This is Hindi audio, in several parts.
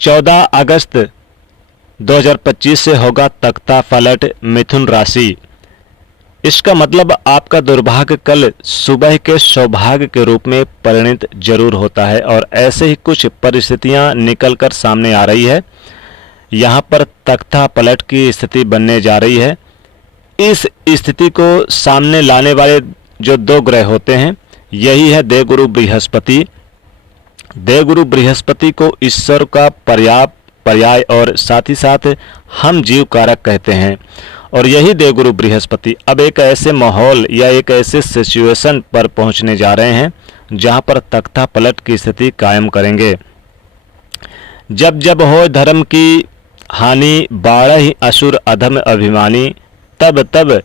14 अगस्त 2025 से होगा तख्ता पलट मिथुन राशि। इसका मतलब आपका दुर्भाग्य कल सुबह के सौभाग्य के रूप में परिणित जरूर होता है और ऐसे ही कुछ परिस्थितियां निकलकर सामने आ रही है। यहाँ पर तख्ता पलट की स्थिति बनने जा रही है। इस स्थिति को सामने लाने वाले जो दो ग्रह होते हैं यही है देवगुरु बृहस्पति। देवगुरु बृहस्पति को ईश्वर का पर्याय और साथ ही साथ हम जीव कारक कहते हैं। और यही देवगुरु बृहस्पति अब एक ऐसे माहौल या एक ऐसे सिचुएशन पर पहुंचने जा रहे हैं जहां पर तख्ता पलट की स्थिति कायम करेंगे। जब जब हो धर्म की हानि 12 ही असुर अधम अभिमानी, तब तब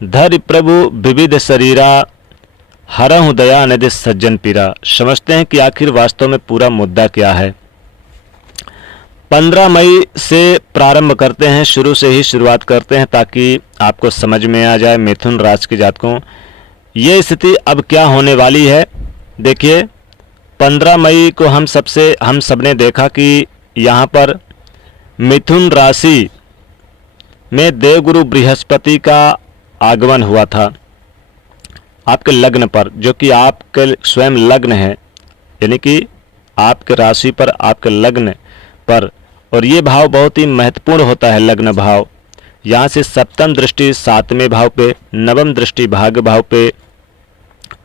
धरि प्रभु विविध शरीरा, हरहु दया निधि सज्जन पीरा। समझते हैं कि आखिर वास्तव में पूरा मुद्दा क्या है। 15 मई से प्रारंभ करते हैं, शुरू से ही शुरुआत करते हैं ताकि आपको समझ में आ जाए मिथुन राशि के जातकों ये स्थिति अब क्या होने वाली है। देखिए 15 मई को हम सबने देखा कि यहाँ पर मिथुन राशि में देवगुरु बृहस्पति का आगमन हुआ था आपके लग्न पर, जो कि आपके स्वयं लग्न है, यानी कि आपके राशि पर, आपके लग्न पर। और ये भाव बहुत ही महत्वपूर्ण होता है, लग्न भाव। यहाँ से सप्तम दृष्टि 7वें भाव पे, नवम दृष्टि भाग्य भाव पे,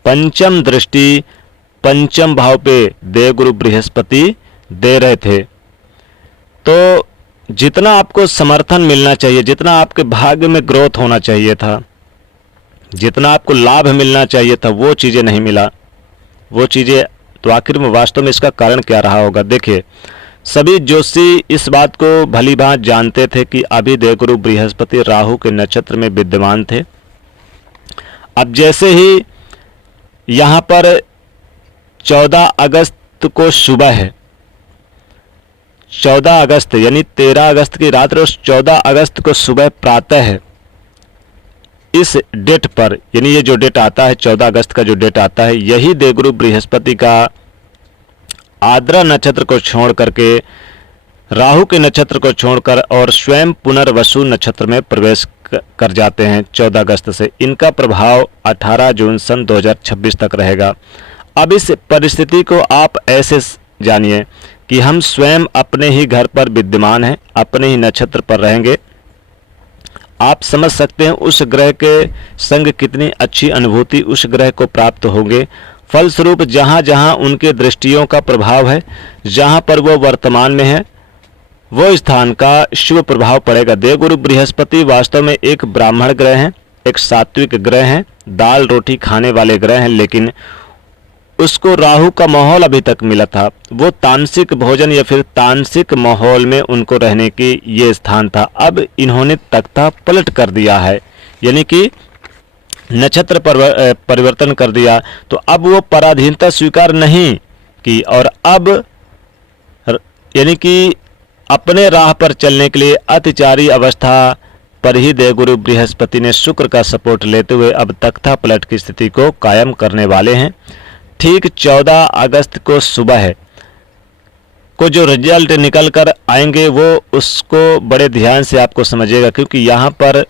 पंचम दृष्टि पंचम भाव पे देवगुरु बृहस्पति दे रहे थे। तो जितना आपको समर्थन मिलना चाहिए, जितना आपके भाग्य में ग्रोथ होना चाहिए था, जितना आपको लाभ मिलना चाहिए था, वो चीज़ें नहीं मिला। वो चीज़ें तो आखिर में वास्तव में इसका कारण क्या रहा होगा। देखिए सभी ज्योतिषी इस बात को भली भांति जानते थे कि अभी देवगुरु बृहस्पति राहु के नक्षत्र में विद्यमान थे। अब जैसे ही यहाँ पर 14 अगस्त को सुबह है, 14 अगस्त यानी 13 अगस्त की रात और 14 अगस्त को सुबह प्रातः है, इस डेट पर, यानी ये जो डेट आता है 14 अगस्त का जो डेट आता है, यही देवगुरु बृहस्पति का आद्रा नक्षत्र को छोड़ करके, राहु के नक्षत्र को छोड़कर और स्वयं पुनर्वसु नक्षत्र में प्रवेश कर जाते हैं 14 अगस्त से। इनका प्रभाव 18 जून सन 2026 तक रहेगा। अब इस परिस्थिति को आप ऐसे जानिए कि हम स्वयं अपने ही घर पर विद्यमान हैं, अपने ही नक्षत्र पर रहेंगे। आप समझ सकते हैं उस ग्रह के संग कितनी अच्छी अनुभूति उस ग्रह को प्राप्त होंगे। फलस्वरूप जहाँ जहाँ उनके दृष्टियों का प्रभाव है, जहाँ पर वो वर्तमान में है, वो स्थान का शुभ प्रभाव पड़ेगा। देवगुरु बृहस्पति वास्तव में एक ब्राह्मण ग्रह हैं, एक सात्विक ग्रह हैं, दाल रोटी खाने वाले ग्रह हैं, लेकिन उसको राहु का माहौल अभी तक मिला था। वो तामसिक भोजन या फिर तामसिक माहौल में उनको रहने की ये स्थान था। अब इन्होंने तख्ता पलट कर दिया है, यानी कि नक्षत्र परिवर्तन कर दिया। तो अब वो पराधीनता स्वीकार नहीं की और अब यानी कि अपने राह पर चलने के लिए अतिचारी अवस्था पर ही देवगुरु बृहस्पति ने शुक्र का सपोर्ट लेते हुए अब तख्ता पलट की स्थिति को कायम करने वाले हैं। ठीक 14 अगस्त को सुबह है को जो रिजल्ट निकल कर आएंगे वो उसको बड़े ध्यान से आपको समझिएगा, क्योंकि यहाँ पर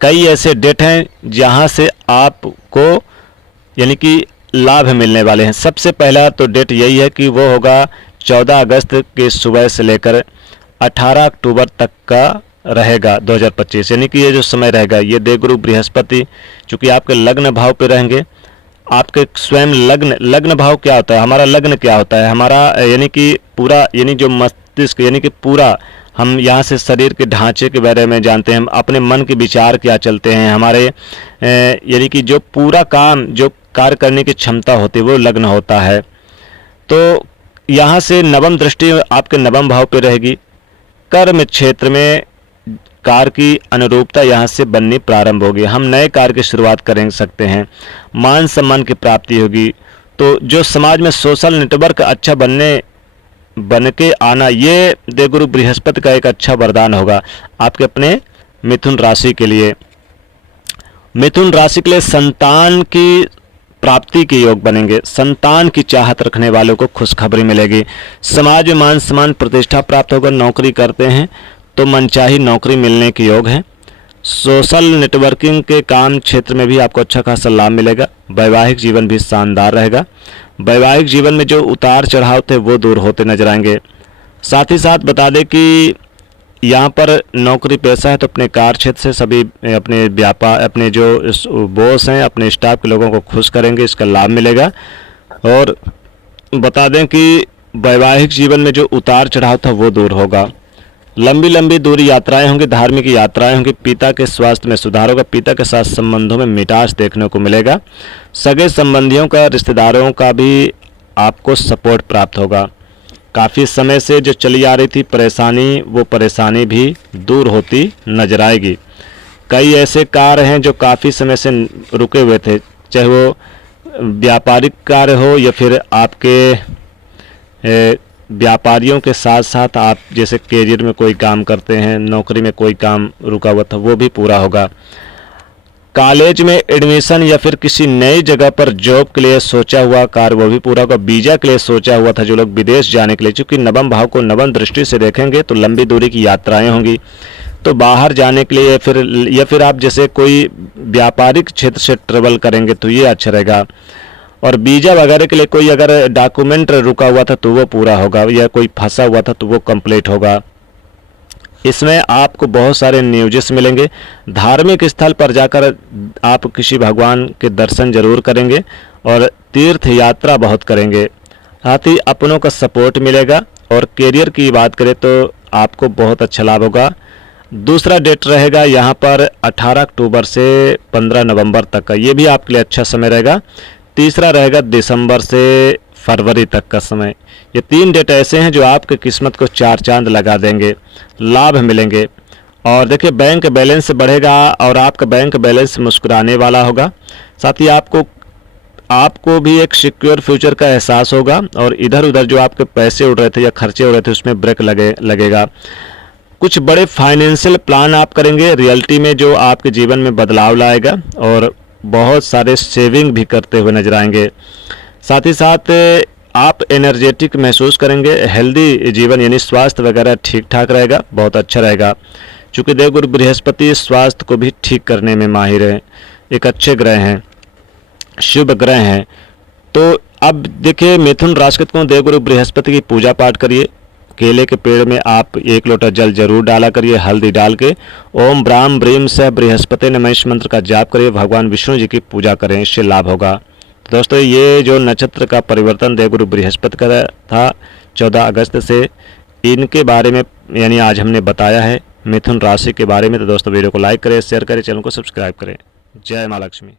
कई ऐसे डेट हैं जहाँ से आपको यानी कि लाभ मिलने वाले हैं। सबसे पहला तो डेट यही है कि वो होगा 14 अगस्त के सुबह से लेकर 18 अक्टूबर तक का रहेगा 2025, यानी कि ये जो समय रहेगा ये देवगुरु बृहस्पति चूँकि आपके लग्न भाव पे रहेंगे। आपके स्वयं लग्न भाव क्या होता है, हमारा लग्न क्या होता है, हमारा यानी कि पूरा, यानी जो मस्तिष्क, यानी कि पूरा हम यहाँ से शरीर के ढांचे के बारे में जानते हैं, हम अपने मन के विचार क्या चलते हैं, हमारे यानी कि जो पूरा काम, जो कार्य करने की क्षमता होती है वो लग्न होता है। तो यहाँ से नवम दृष्टि आपके नवम भाव पे रहेगी। कर्म क्षेत्र में कार्य की अनुरूपता यहाँ से बननी प्रारंभ होगी। हम नए कार्य की शुरुआत कर सकते हैं, मान सम्मान की प्राप्ति होगी। तो जो समाज में सोशल नेटवर्क अच्छा बन के आना, ये देवगुरु बृहस्पति का एक अच्छा वरदान होगा आपके अपने मिथुन राशि के लिए। मिथुन राशि के लिए संतान की प्राप्ति के योग बनेंगे। संतान की चाहत रखने वालों को खुशखबरी मिलेगी। समाज में मान सम्मान प्रतिष्ठा प्राप्त होगा। नौकरी करते हैं तो मनचाही नौकरी मिलने के योग हैं। सोशल नेटवर्किंग के काम क्षेत्र में भी आपको अच्छा खासा लाभ मिलेगा। वैवाहिक जीवन भी शानदार रहेगा। वैवाहिक जीवन में जो उतार चढ़ाव थे वो दूर होते नजर आएंगे। साथ ही साथ बता दें कि यहाँ पर नौकरी पेशा है तो अपने कार्य क्षेत्र से सभी अपने व्यापार, अपने जो बॉस हैं, अपने स्टाफ के लोगों को खुश करेंगे, इसका लाभ मिलेगा। और बता दें कि वैवाहिक जीवन में जो उतार चढ़ाव था वो दूर होगा। लंबी लंबी दूरी यात्राएं होंगी, धार्मिक यात्राएं होंगी। पिता के स्वास्थ्य में सुधार होगा। पिता के साथ संबंधों में मिठास देखने को मिलेगा। सगे संबंधियों का, रिश्तेदारों का भी आपको सपोर्ट प्राप्त होगा। काफ़ी समय से जो चली आ रही थी परेशानी, वो परेशानी भी दूर होती नजर आएगी। कई ऐसे कार्य हैं जो काफ़ी समय से रुके हुए थे, चाहे वो व्यापारिक कार्य हो या फिर आपके व्यापारियों के साथ साथ आप जैसे कैरियर में कोई काम करते हैं, नौकरी में कोई काम रुका हुआ था, वो भी पूरा होगा। कॉलेज में एडमिशन या फिर किसी नई जगह पर जॉब के लिए सोचा हुआ कार्य वो भी पूरा होगा। वीज़ा के लिए सोचा हुआ था जो लोग विदेश जाने के लिए, चूँकि नवम भाव को नवम दृष्टि से देखेंगे तो लंबी दूरी की यात्राएं होंगी, तो बाहर जाने के लिए या फिर आप जैसे कोई व्यापारिक क्षेत्र से ट्रेवल करेंगे तो ये अच्छा रहेगा। और वीज़ा वगैरह के लिए कोई अगर डॉक्यूमेंट रुका हुआ था तो वो पूरा होगा, या कोई फंसा हुआ था तो वो कंप्लीट होगा। इसमें आपको बहुत सारे न्यूज़ेस मिलेंगे। धार्मिक स्थल पर जाकर आप किसी भगवान के दर्शन जरूर करेंगे और तीर्थ यात्रा बहुत करेंगे। साथ ही अपनों का सपोर्ट मिलेगा। और कैरियर की बात करें तो आपको बहुत अच्छा लाभ होगा। दूसरा डेट रहेगा यहाँ पर 18 अक्टूबर से 15 नवंबर तक का, ये भी आपके लिए अच्छा समय रहेगा। तीसरा रहेगा दिसंबर से फरवरी तक का समय। ये 3 डेट ऐसे हैं जो आपकी किस्मत को 4 चांद लगा देंगे, लाभ मिलेंगे। और देखिए बैंक बैलेंस बढ़ेगा और आपका बैंक बैलेंस मुस्कुराने वाला होगा। साथ ही आपको भी एक सिक्योर फ्यूचर का एहसास होगा। और इधर उधर जो आपके पैसे उड़ रहे थे या खर्चे उड़ रहे थे उसमें ब्रेक लगेगा। कुछ बड़े फाइनेंशियल प्लान आप करेंगे रियलिटी में जो आपके जीवन में बदलाव लाएगा। और बहुत सारे सेविंग भी करते हुए नजर आएंगे। साथ ही साथ आप एनर्जेटिक महसूस करेंगे। हेल्दी जीवन यानी स्वास्थ्य वगैरह ठीक ठाक रहेगा, बहुत अच्छा रहेगा। चूँकि देवगुरु बृहस्पति स्वास्थ्य को भी ठीक करने में माहिर हैं, एक अच्छे ग्रह हैं, शुभ ग्रह हैं। तो अब देखिए मिथुन राशि को देवगुरु बृहस्पति की पूजा पाठ करिए। केले के पेड़ में आप 1 लोटा जल जरूर डाला करिए, हल्दी डाल के। ओम ब्राह्म ब्रीम से बृहस्पति नमः इस मंत्र का जाप करिए। भगवान विष्णु जी की पूजा करें, इससे लाभ होगा। तो दोस्तों ये जो नक्षत्र का परिवर्तन देवगुरु बृहस्पति का था 14 अगस्त से, इनके बारे में यानी आज हमने बताया है मिथुन राशि के बारे में। तो दोस्तों वीडियो को लाइक करें, शेयर करें, चैनल को सब्सक्राइब करें। जय माँ लक्ष्मी।